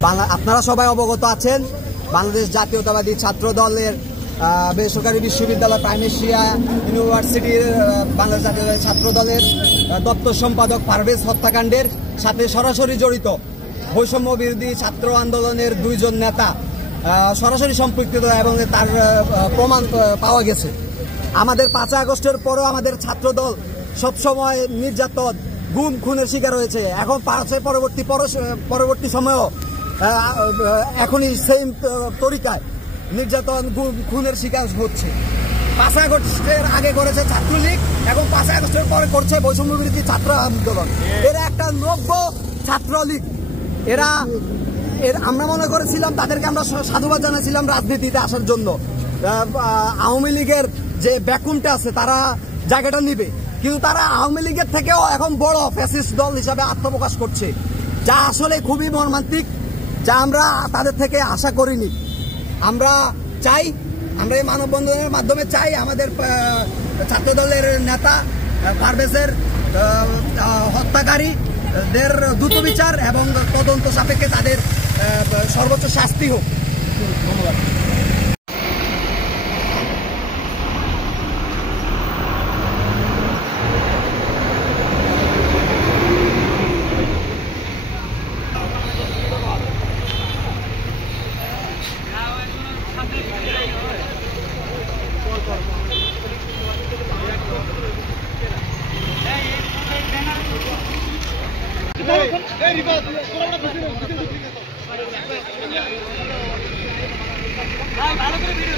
আপনারা সবাই অবগত আছেন, বাংলাদেশ জাতীয়তাবাদী ছাত্র দলের বেসরকারি বিশ্ববিদ্যালয় প্রাইম এশিয়া ইউনিভার্সিটির বাংলাদেশ জাতীয়তাবাদী ছাত্র দলের দপ্তর সম্পাদক পারভেজ হত্যাকাণ্ডের সাথে সরাসরি জড়িত বৈষম্য বিরোধী ছাত্র আন্দোলনের দুইজন নেতা সরাসরি সম্পৃক্ত এবং তার প্রমাণ পাওয়া গেছে। আমাদের 5 আগস্টের পরেও আমাদের ছাত্রদল সবসময় নির্যাতন, গুম, খুনের শিকার হয়েছে। এখন পরবর্তী সময়েও এখনই সেম তরিকায় নির্যাতন, গুম, খুনের শিকার হচ্ছে। 5 আগস্টের আগে করেছে ছাত্রলীগ, এখন 5 আগস্টের পরে করছে বৈষম্য বিরোধী ছাত্র আন্দোলন। এরা একটা নব্য ছাত্রলীগ। আমরা মনে করেছিলাম তাদেরকে আমরা সাধুবাদ জানাছিলাম রাজনীতিতে আসার জন্য। আওয়ামী লীগের যে ব্যাকুমটা আছে তারা জায়গাটা নিবে, কিন্তু তারা আওয়ামী লীগের থেকেও এখন বড় ফ্যাসিস্ট দল হিসাবে আত্মপ্রকাশ করছে, যা আসলে খুবই মর্মান্তিক, যা আমরা তাদের থেকে আশা করিনি। আমরা এই মানববন্ধনের মাধ্যমে চাই আমাদের ছাত্রদলের নেতা পারভেজের হত্যাকারীদের দ্রুত বিচার এবং তদন্ত সাপেক্ষে তাদের সর্বোচ্চ শাস্তি হোক। ধন্যবাদ। ভালো করে ভিডিও